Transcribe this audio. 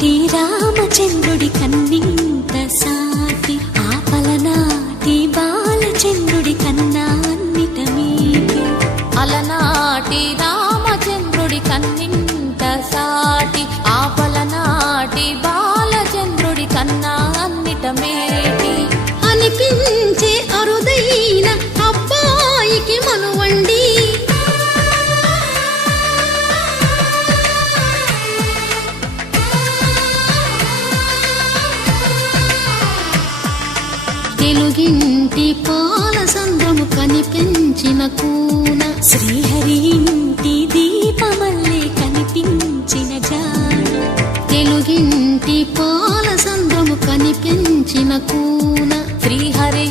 అలనాటి రామచంద్రుడి కన్నింత సాటి ఆపలనాటి బాలచంద్రుడి కన్నా అన్నిట మీటి. అలనాటి రామచంద్రుడి కన్నింత సాటి ఆపలనాటి బాలచంద్రుడి కన్నా అన్నిట మేటి. అనిపించే అరుదైన అబ్బాయికి మనువండి, తెలుగింటి పాల సంద్రము కనిపించిన కూన, శ్రీహరి ఇంటి దీపమల్లే కనిపించిన జాడ. తెలుగింటి పాల సంద్రము కనిపించిన కూన, శ్రీహరి